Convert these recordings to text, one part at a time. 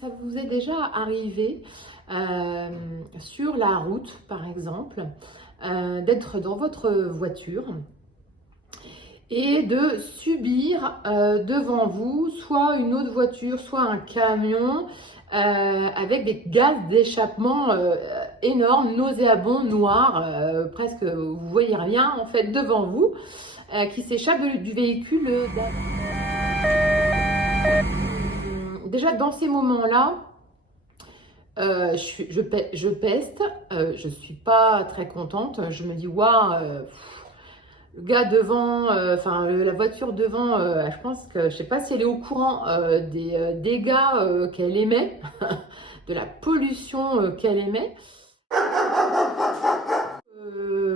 Ça vous est déjà arrivé sur la route, par exemple, d'être dans votre voiture et de subir devant vous soit une autre voiture, soit un camion avec des gaz d'échappement énormes, nauséabonds, noirs, presque vous voyez rien en fait devant vous, qui s'échappe du véhicule d'avant. Déjà dans ces moments-là, je peste, je suis pas très contente. Je me dis, waouh, le gars devant, la voiture devant, je pense que je sais pas si elle est au courant des dégâts qu'elle émet, de la pollution qu'elle émet.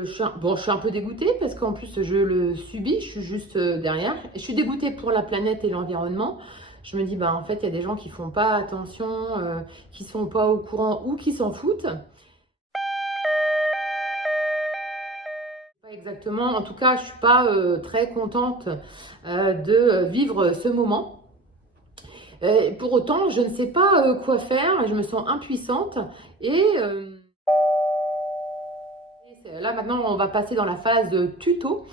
Je suis un peu dégoûtée parce qu'en plus je le subis, je suis juste derrière. Et je suis dégoûtée pour la planète et l'environnement. Je me dis, bah, en fait, il y a des gens qui font pas attention, qui sont pas au courant ou qui s'en foutent. Pas exactement. En tout cas, je suis pas très contente de vivre ce moment. Pour autant, je ne sais pas quoi faire. Je me sens impuissante et là maintenant, on va passer dans la phase tuto.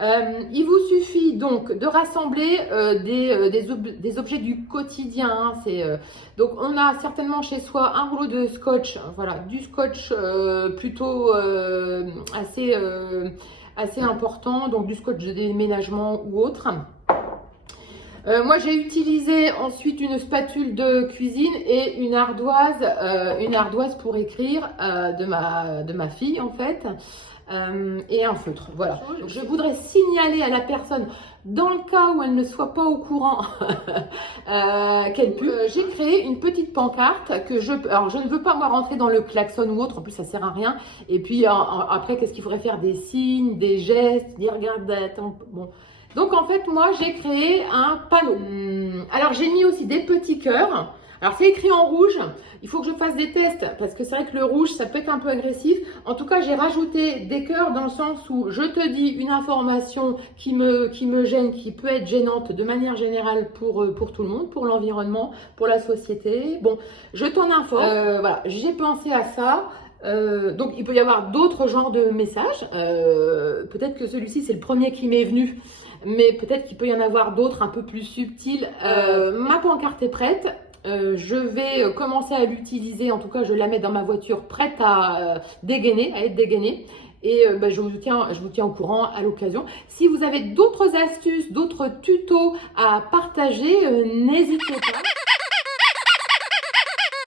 Il vous suffit donc de rassembler des objets du quotidien. Hein, donc on a certainement chez soi un rouleau de scotch, voilà, du scotch plutôt assez important, donc du scotch de déménagement ou autre. Moi j'ai utilisé ensuite une spatule de cuisine et une ardoise pour écrire de ma fille en fait. Et un feutre, voilà. Donc, je voudrais signaler à la personne, dans le cas où elle ne soit pas au courant qu'elle pue, j'ai créé une petite pancarte que alors je ne veux pas moi rentrer dans le klaxon ou autre, en plus ça sert à rien. Et puis après, qu'est-ce qu'il faudrait faire? Des signes, des gestes, dire regarde, attends, bon. Donc en fait, moi j'ai créé un panneau. Alors j'ai mis aussi des petits cœurs. Alors c'est écrit en rouge, il faut que je fasse des tests parce que c'est vrai que le rouge ça peut être un peu agressif. En tout cas j'ai rajouté des cœurs dans le sens où je te dis une information qui me gêne, qui peut être gênante de manière générale pour tout le monde, pour l'environnement, pour la société. Bon, je t'en informe, voilà, j'ai pensé à ça. Donc il peut y avoir d'autres genres de messages, peut-être que celui-ci c'est le premier qui m'est venu, mais peut-être qu'il peut y en avoir d'autres un peu plus subtils. Ma pancarte est prête. Je vais commencer à l'utiliser, en tout cas je la mets dans ma voiture prête à dégainer, à être dégainée. Et je vous tiens au courant à l'occasion. Si vous avez d'autres astuces, d'autres tutos à partager, n'hésitez pas.